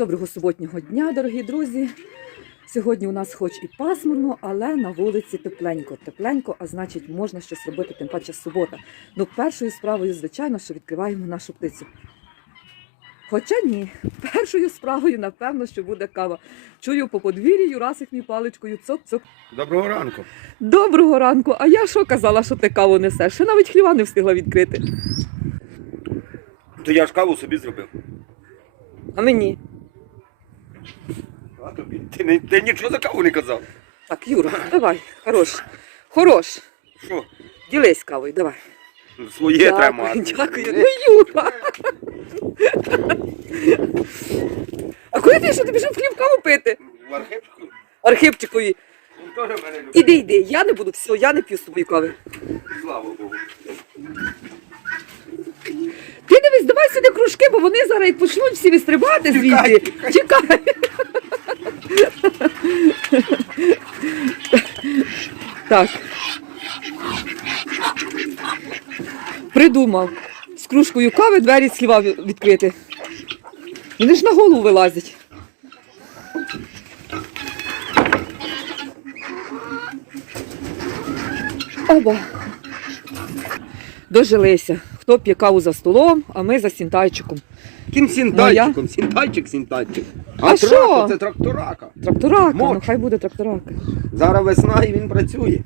Доброго суботнього дня, дорогі друзі. Сьогодні у нас хоч і пасмурно, але на вулиці тепленько. Тепленько, а значить, можна щось робити, тим паче субота. Ну, першою справою, звичайно, що відкриваємо нашу птицю. Хоча ні, першою справою, напевно, що буде кава. Чую по подвір'ю, Юрасик мій паличкою, цок-цок. Доброго ранку. Доброго ранку! А я що казала, що ти каву несеш? Ще навіть хліва не встигла відкрити. То я ж каву собі зробив. А мені. А тобі? Ти, не, ти нічого за каву не казав. Так, Юра, давай, хорош. Хорош. Що? Ділись кавою, давай. Своє Дякую, треба мати. Дякую. Ну, Юра. А коли ти що ти пішов в хліб каву пити? В архипчику? Архипчикові. Він теж мене любить. Іди, іди, я не буду, все, я не п'ю з тобою кави. Слава Богу. Дивись, давай сюди кружки, бо вони зараз як почнуть всі вистрибати звідти. Чекай. Так. Придумав. З кружкою кави двері ві- відкрити. Вони ж на голову вилазять. Оба. Дожилися. Хто п'є каву за столом, а ми за сінтайчиком. Ким Ну, сінтайчиком? Сінтайчик, сінтайчик. А трако, що? це тракторака. Тракторака, Моч. ну хай буде тракторака. Зараз весна і він працює.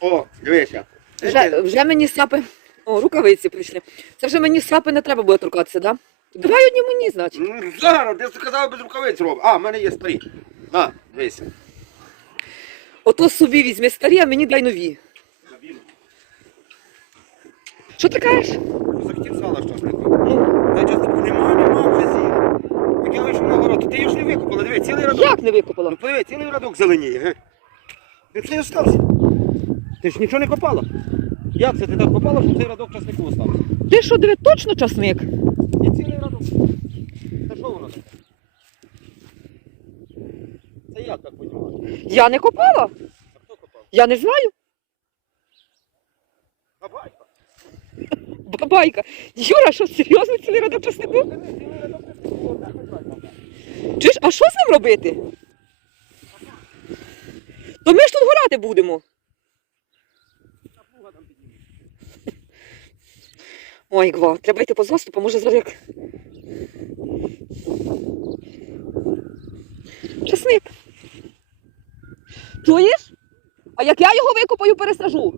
О, дивися. Вже, вже мені сапи. О, рукавиці прийшли. Це вже мені сапи не треба буде торкатися, так? Да? Давай одні мені, значить. Ну, Зараз, ти ж казав без рукавиць роб. А, в мене є старі. На, дивися. Ото собі візьми старі, а мені дай нові. Що ти кажеш? Захотів сала з часником. Ну, часнику нема, нема вже з'їв. От я вийшов на город, ти його ж не викопала, диви, цілий радок. Як не викопала? Ну подиви, цілий радок зеленіє, ге? Ти все остався. Ти ж нічого не копала. Як це ти так копала, що цей радок часнику остався? Ти що, диви, точно часник? Є цілий радок. Та що воно таке? Це як так понімати? Я не копала. А хто копав? Я не знаю. Батько. Бабайка. Юра, що серйозно цілий радок часнику. Чуєш, а що з ним робити? То ми ж тут гуляти будемо. Ой, гва, треба йти по заступу, може зараз як. Часник. Чуєш? А як я його викопаю, пересажу.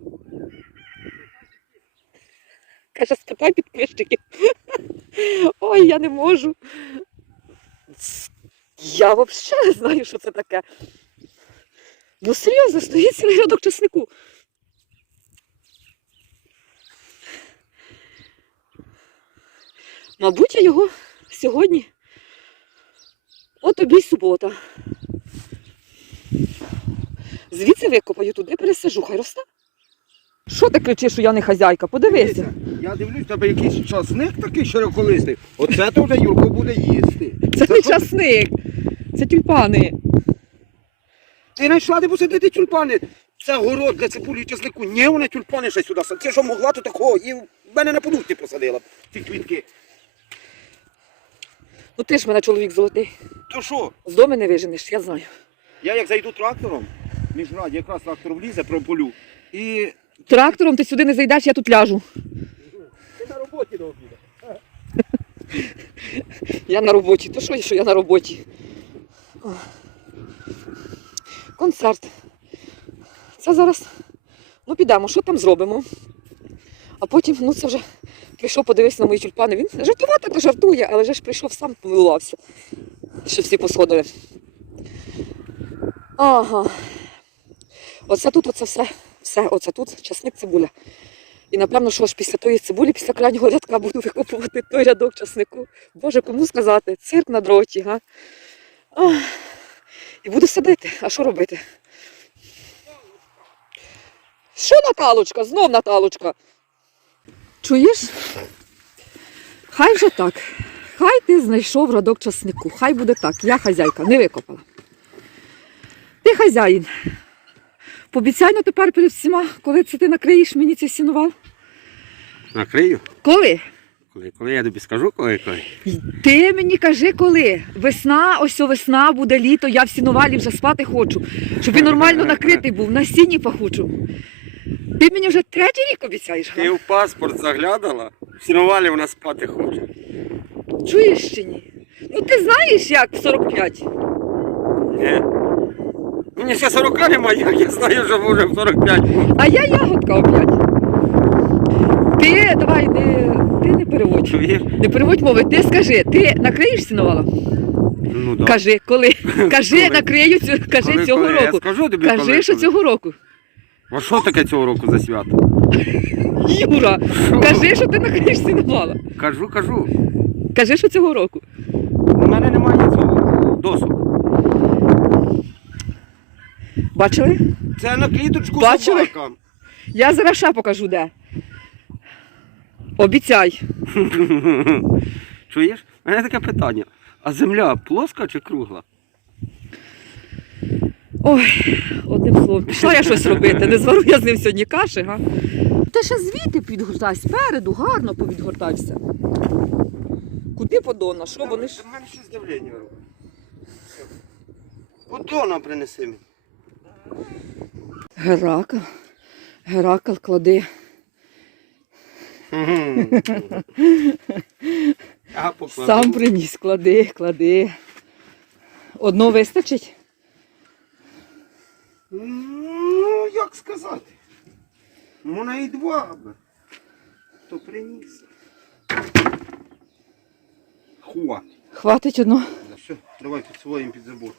Каже, спитай підписчиків. Ой, я не можу. Я взагалі не знаю, що це таке. Ну серйозно, стоїть цілий рядок часнику. Мабуть, я його сьогодні. От тобі й субота. Звідси викопаю, туди пересажу, хай росте. Що ти кричиш, що я не хазяйка? Подивися. Я дивлюсь, тебе якийсь часник такий широколистий. Оце то вже Юрко буде їсти. Це не часник, це тюльпани. Ти знайшла де посадити тюльпани. Це город для цибулі і часнику. Ні, вони тюльпани ще сюди. Це що могла, то такого. І в мене на подушці посадила ці квітки. Ну ти ж мене чоловік золотий. То що? З дому не виженеш, я знаю. Я як зайду трактором, між раді якраз трактор влізе про полю. І Трактором ти сюди не зайдеш, я тут ляжу. Роботі до обіду. Я на роботі. То що, що я на роботі? Концерт. Це зараз. Ну, підемо, що там зробимо. А потім, ну це вже прийшов, подивився на мої тюльпани. Він жартувати то жартує, але вже ж прийшов сам помилувався, що всі посходили. Ага. Оце тут, оце все, все, оце тут, часник цибуля. І напевно, що ж після тої цибулі, після крайнього рядка буду викопувати той рядок часнику. Боже, кому сказати? Цирк на дроті, га? І буду садити. А що робити? Що Наталочка? Знов Наталочка. Чуєш? Хай вже так. Хай ти знайшов радок часнику. Хай буде так. Я хазяйка, не викопала. Ти хазяїн. Пообіцяй ну тепер перед всіма, коли це ти накриєш мені цей сінувал. Накрию. Коли? Коли, коли я тобі скажу, коли, коли. Ти мені кажи, коли весна, ось весна, буде літо, я в сіновалі вже спати хочу, щоб він нормально накритий був, на сіні пахучому. Ти мені вже третій рік обіцяєш. Ти в паспорт заглядала, в сіновалі вона спати хоче. чуєш чи ні? Ну ти знаєш, як в 45. Ні. Мені ще 40 немає, як я знаю, що вже в 45. А я ягодка опять. Ти давай не, ти не переводь. Чуєш? Не переводь мови, ти скажи, ти накриєш сіновала? Ну да. Кажи, коли. Кажи, Коли? накрию, цю- кажи Коли, цього коли? Я року. скажу тобі, Кажи, коли, що коли. цього року. А що таке цього року за свято? Юра, кажи, що ти накриєш сіновала. Кажу, кажу. Кажи, що цього року. У мене немає цього досуг. Бачили? Це на кліточку Бачили? собакам. Я зараз ще покажу де. Обіцяй. Чуєш? У мене таке питання. А земля плоска чи кругла? Ой, одним словом, пішла я щось робити. Не звару я з ним сьогодні каші, га? Ти ще звідти підгортай, спереду гарно повідгортайся. Куди подона? Що вони ж? У мене щось давлення робить. Подона принеси мені. Геракл. Геракл клади. Покладу. Сам приніс, клади, клади. Одно вистачить? Ну, як сказати? Можна і два аби. То приніс. Хуа. Хватить одно, Все, давай підсвоїмо під забор.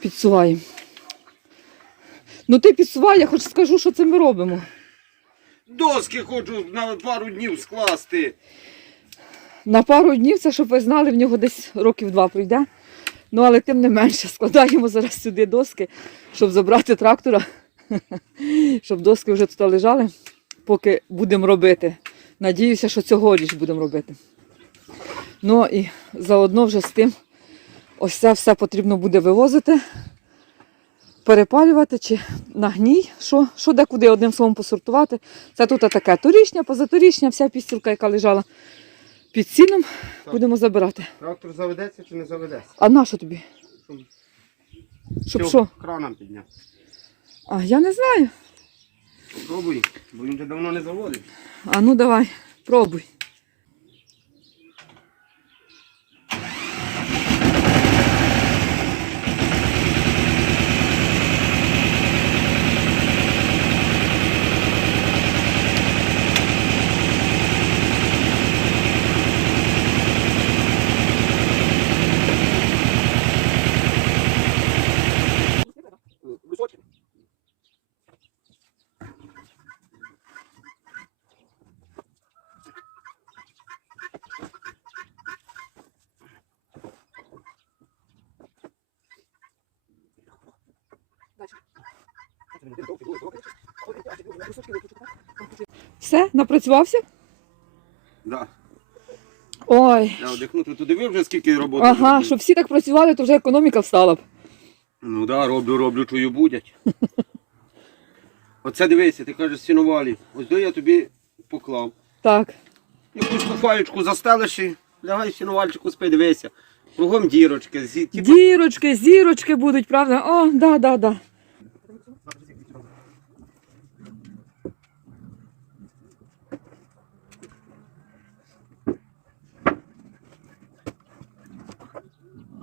підсуваємо. Ну ти підсувай, я хоч скажу, що це ми робимо. Доски хочу на пару днів скласти. На пару днів це, щоб ви знали, в нього десь років два пройде. Ну, але тим не менше, складаємо зараз сюди доски, щоб забрати трактора, щоб доски вже тут лежали, поки будемо робити. Надіюся, що цьогоріч будемо робити. Ну і заодно вже з тим ось це все потрібно буде вивозити, перепалювати чи на гній, що, що де куди одним словом посортувати. Це тут таке торішня, позаторішня, вся пістілка, яка лежала під сіном, Так. будемо забирати. Трактор заведеться чи не заведеться? А на що тобі? Щоб- Щоб що? Краном підняти. А я не знаю. Пробуй, бо він вже давно не заводить. А ну давай, пробуй. Все, напрацювався? Да. Ой. Я одихнути. Туди ви вже скільки роботи? Ага, зробили? щоб всі так працювали, то вже економіка встала б. Ну да, роблю, роблю, чую будять. Оце дивися, ти кажеш сінувалі. Ось до я тобі поклав. Так. Якусь туфаєчку застелиш і лягай сінувальчику спи, дивися. Кругом дірочки. Зі, типу, Дірочки, зірочки будуть, правда? О, да, да, да.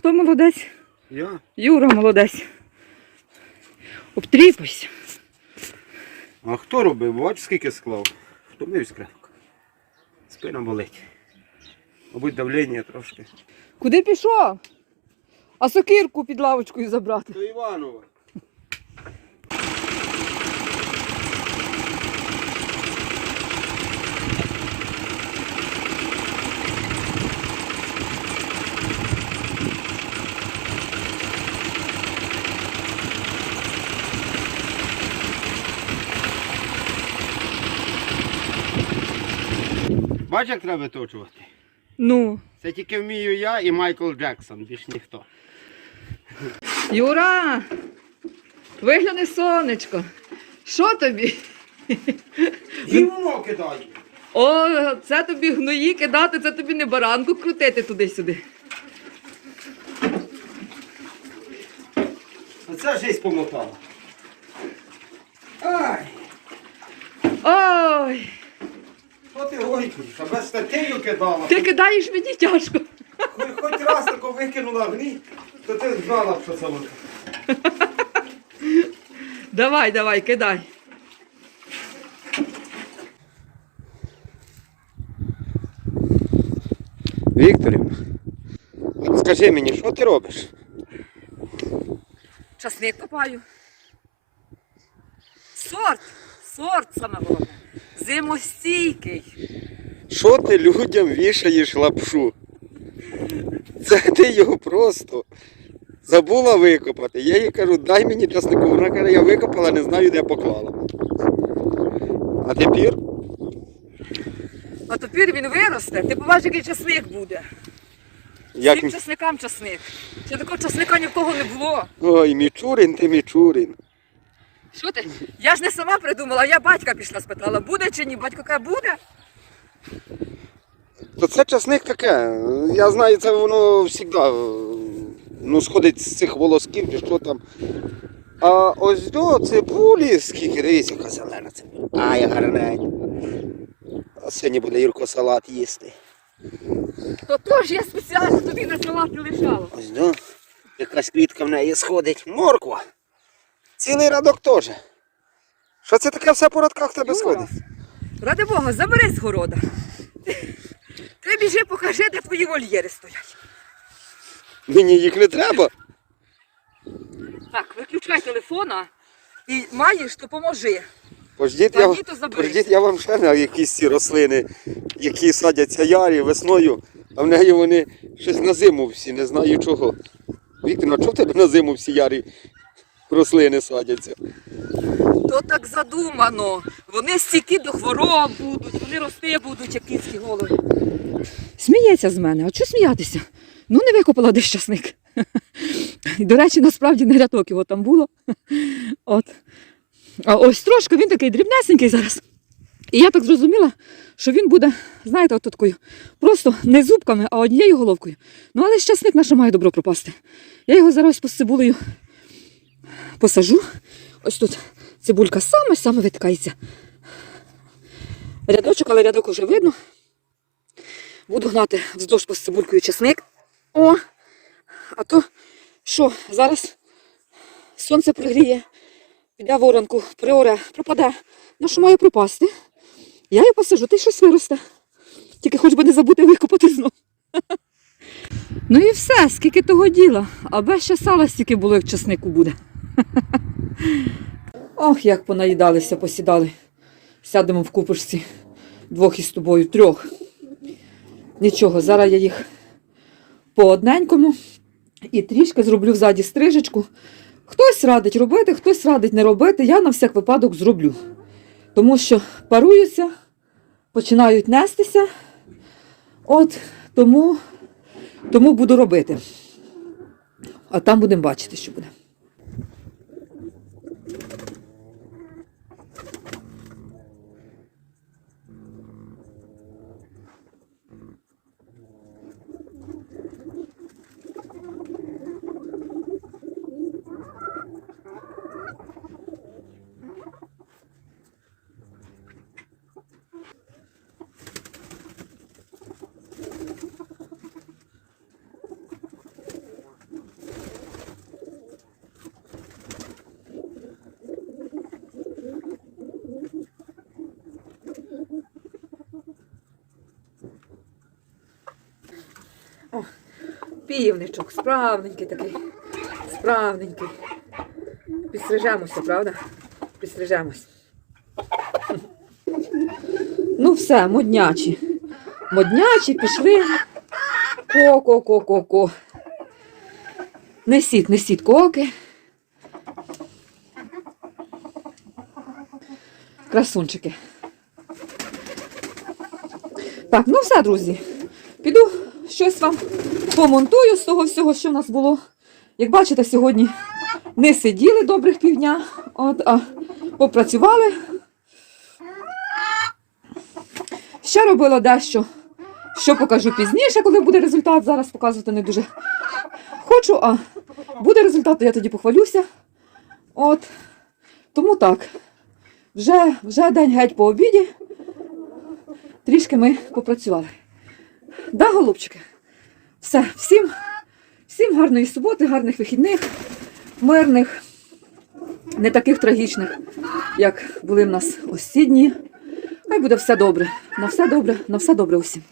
Хто молодець? Я? Юра молодець. Обтріпайся. А хто робив? Бач, скільки склав. Втомився крепко. Спина болить. Мабуть, давлення трошки. Куди пішов? А сокирку під лавочкою забрати. До Іванова. Бач, як треба виточувати. Ну, Це тільки вмію я і Майкл Джексон, більш ніхто. Юра, вигляни сонечко. Що тобі? Гівно кидає. О, це тобі гної кидати, це тобі не баранку крутити туди-сюди. Оце жесть помотала. Ай, Ой, ти гойкуєш? А без статею кидала. ти кидаєш мені тяжко. Хоч, хоч раз тако викинула гні, то ти знала, б, що це воно. Давай, давай, кидай. Вікторівна, скажи мені, що ти робиш? Часник копаю. Сорт, сорт саме головне. Зимостійкий. Що ти людям вішаєш лапшу? Це ти його просто забула викопати. Я їй кажу, дай мені часнику. Вона каже, я викопала, не знаю, де поклала. А тепер А тепер він виросте. Ти побачиш, який часник буде. як. Всім часникам часник. Ще такого часника ні в кого не було. Ой, Мічурин ти Мічурин. Що ти? Я ж не сама придумала, я батька пішла спитала, буде чи ні? Батько каже, буде. То це часник таке. Я знаю, це воно завжди ну, сходить з цих волосків чи що там. А ось до цибулі, скільки дивіться, яка зелена цибуля. Ай, гарнень. А сьогодні буде Юрко салат їсти. То тож я спеціально тобі на салат не лишала. Ось до. Якась квітка в неї сходить. Морква. Цілий радок теж. Що це таке все по радках в тебе сходить? Ради Бога, забери з города. Ти біжи, покажи, де твої вольєри стоять. Мені їх не треба. Так, виключай телефона і маєш, то поможи. Пождіть, я, пождіть, я вам ще на якісь ці рослини, які садяться ярі весною, а в неї вони щось на зиму всі, не знаю чого. Віктор, ну чого в тебе на зиму всі ярі рослини садяться? То так задумано. Вони стійкі до хвороб будуть, вони рости будуть, як кінські голови. Сміється з мене, а чого сміятися? Ну, не викопала десь часник. До речі, насправді не рядок його там було. От. А ось трошки він такий дрібнесенький зараз. І я так зрозуміла, що він буде, знаєте, от такою, просто не зубками, а однією головкою. Ну, але ж часник наш має добро пропасти. Я його зараз з цибулею посажу. Ось тут цибулька саме-саме витикається. Рядочок, але рядок уже видно. Буду гнати вздовж по цибулькою чесник. О! А то що, зараз сонце пригріє, піде воронку, приоре, пропаде. Ну що має пропасти? Я її посажу, ти щось виросте. Тільки хоч би не забути викопати знов. Ну і все, скільки того діла. Аби ще сала стільки було, як чеснику буде. Ох, як понаїдалися, посідали. Сядемо в купочці двох із тобою, трьох. Нічого, зараз я їх по одненькому і трішки зроблю взаді стрижечку. Хтось радить робити, хтось радить не робити. Я на всяк випадок зроблю. Тому що паруються, починають нестися. От тому, тому буду робити. А там будемо бачити, що буде. Півничок, справненький такий. Справненький. Підстрижемося, правда? Підстрижемось. Ну все, моднячі. Моднячі пішли. Ко-ко-ко-ко-ко. Несіть, несіть коки. Красунчики. Так, ну все, друзі. Піду щось вам помонтую з того всього, що в нас було. Як бачите, сьогодні не сиділи добрих півдня, от, а попрацювали. Ще робила дещо, що покажу пізніше, коли буде результат. Зараз показувати не дуже хочу, а буде результат, то я тоді похвалюся. От. Тому так. Вже, вже день геть по обіді. Трішки ми попрацювали. Да, голубчики? Все, всім, всім гарної суботи, гарних вихідних, мирних, не таких трагічних, як були в нас осідні. Хай буде все добре. На все добре, на все добре усім.